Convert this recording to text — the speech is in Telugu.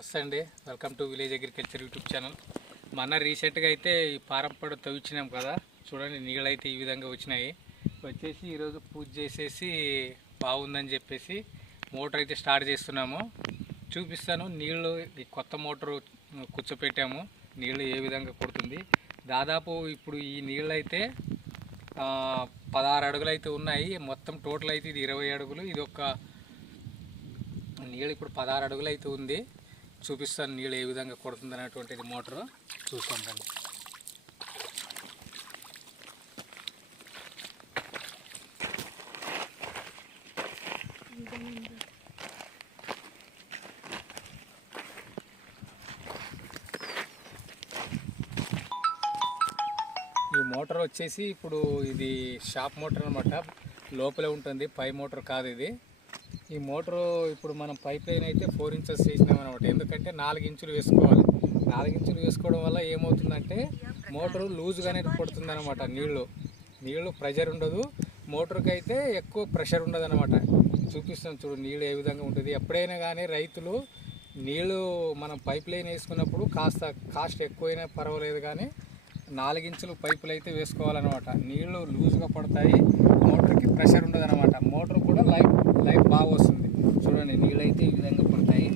నమస్తే అండి, welcome to village agriculture YouTube channel. మన రీసెంట్గా అయితే ఈ పారంపడ తవ్వించినాం కదా, చూడండి నీళ్ళు అయితే ఈ విధంగా వచ్చినాయి. వచ్చేసి ఈరోజు పూజ చేసేసి బాగుందని చెప్పేసి మోటార్ అయితే స్టార్ట్ చేస్తున్నాము. చూపిస్తాను. నీళ్ళు ఈ కొత్త మోటారు కూర్చోపెట్టాము, నీళ్ళు ఏ విధంగా కొడుతుంది. దాదాపు ఇప్పుడు ఈ నీళ్ళు అయితే 16 అడుగులు అయితే ఉన్నాయి. మొత్తం టోటల్ అయితే ఇది 20 అడుగులు. ఇది ఒక నీళ్ళు ఇప్పుడు 16 అడుగులు అయితే ఉంది. చూపిస్తాను నీళ్ళు ఏ విధంగా కొడుతుంది అనేటువంటిది మోటారు చూస్తాం కండి. ఈ మోటార్ వచ్చేసి ఇప్పుడు ఇది షాప్ మోటార్ అనమాట, లోపలే ఉంటుంది, పై మోటార్ కాదు ఇది. ఈ మోటారు ఇప్పుడు మనం పైప్ లైన్ అయితే 4 ఇంచెస్ చేసినామన్నమాట. ఎందుకంటే 4 ఇంచులు వేసుకోవాలి. 4 ఇంచులు వేసుకోవడం వల్ల ఏమవుతుందంటే మోటారు లూజ్గా అనేది పడుతుంది అనమాట. నీళ్ళు ప్రెషర్ ఉండదు, మోటార్కి అయితే ఎక్కువ ప్రెషర్ ఉండదు అనమాట. చూపిస్తాం చూడు నీళ్ళు ఏ విధంగా ఉంటుంది. ఎప్పుడైనా కానీ రైతులు నీళ్ళు మనం పైప్ లైన్ వేసుకున్నప్పుడు కాస్ట్ ఎక్కువైనా పర్వాలేదు, కానీ 4 ఇంచులు పైపులు అయితే వేసుకోవాలన్నమాట. నీళ్ళు లూజ్గా పడతాయి, మోటార్కి ప్రెషర్ ఉండదు అనమాట. మోటార్ కూడా లైఫ్ బాగా వస్తుంది. చూడండి నీళ్ళు అయితే ఈ విధంగా పడతాయి.